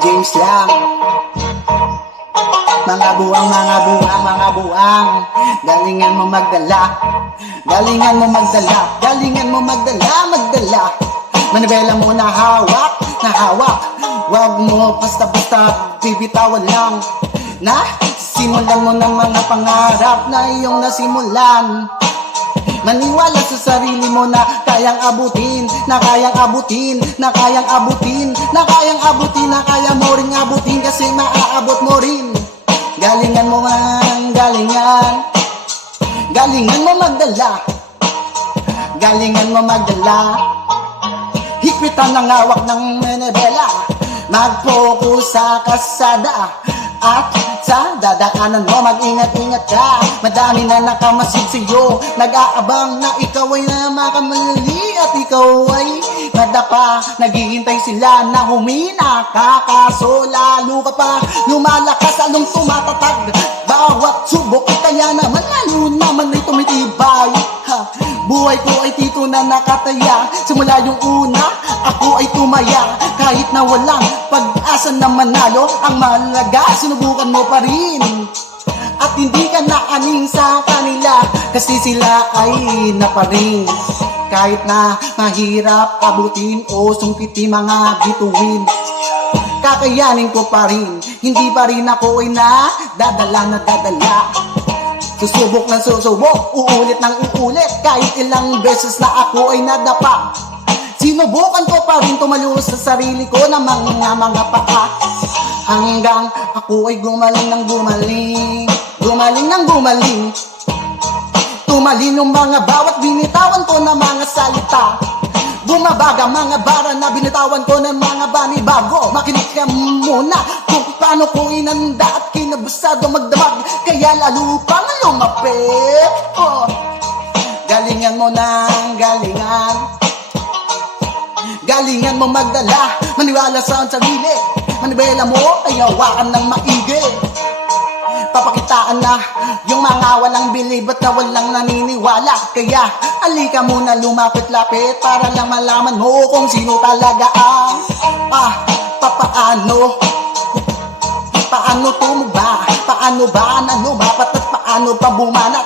James lang Mga buwang, mga buwang, mga buwang. Galingan mo magdala. Galingan mo magdala. Galingan mo magdala, magdala. Manibela mo na hawak, na hawak. Huwag mo basta-basta bibitawan lang. Na simulan mo ng mga pangarap na iyong nasimulan Maniwala sa sarili mo na kayang abutin, na kayang abutin, na kayang abutin, na kayang abutin, na kaya mo ring abutin kasi maaabot mo rin. Galingan mo man, galingan. Galingan mo magdala. Galingan mo magdala. Hikwitan ng hawak ng menebela. Mag-focus sa kasada. At sa dadaanan mo, mag-ingat-ingat ka. Madami na nakamasid sa'yo. Nag-aabang na ikaw ay na makamali At ikaw ay madapa. Naghihintay sila na humina ka Kaso lalo ka pa lumalakas. Lalong tumatatag Buhay ko ay tito na nakataya. Simula yung una, ako ay tumaya. Kahit na walang pag-asa na manalo Ang mahalaga, sinubukan mo pa rin. At hindi ka naaning sa kanila Kasi sila ay naparing. Kahit na mahirap abutin o sungkitin mga bituin Kakayanin ko pa rin. Hindi pa rin ako ay na Dadala na dadala Susubok ng susubok, uulit ng uulit Kahit ilang beses na ako ay nadapa. Sinubukan ko pa rin tumayo sa sarili ko ng mga mga paa. Hanggang ako ay gumaling ng gumaling. Gumaling ng gumaling. Tumalin yung mga bawat binitawan ko na mga salita. Bumabaga mga bara na binitawan ko ng mga banibago. Makinig ka muna kung paano ko inanda at kinabusado magdamag. Kaya lalo pang lumapit oh. Mo ng galingan. Galingan mo magdala Maniwala sa sarili. Manibela mo ay hawakan ng maigi. Papakitaan na yung mga walang bilib at na walang naniniwala. Kaya alika muna lumapit-lapit Para lang malaman mo kung sino talaga ang Ah, papaano. Paano tumugba? Paano ba ano bapat at paano pa bumanat?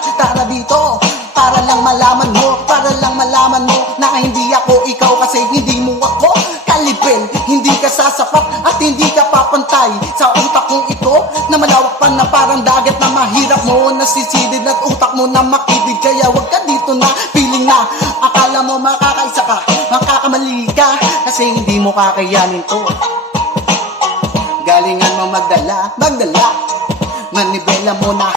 Pa na parang dagat Na mahirap mo nasisidid at utak mo na makibig Kaya wag ka dito na feeling na Akala mo makakaisa ka, makakamali ka Kasi hindi mo kakayanin to. Galingan mo magdala, magdala Manibela mo na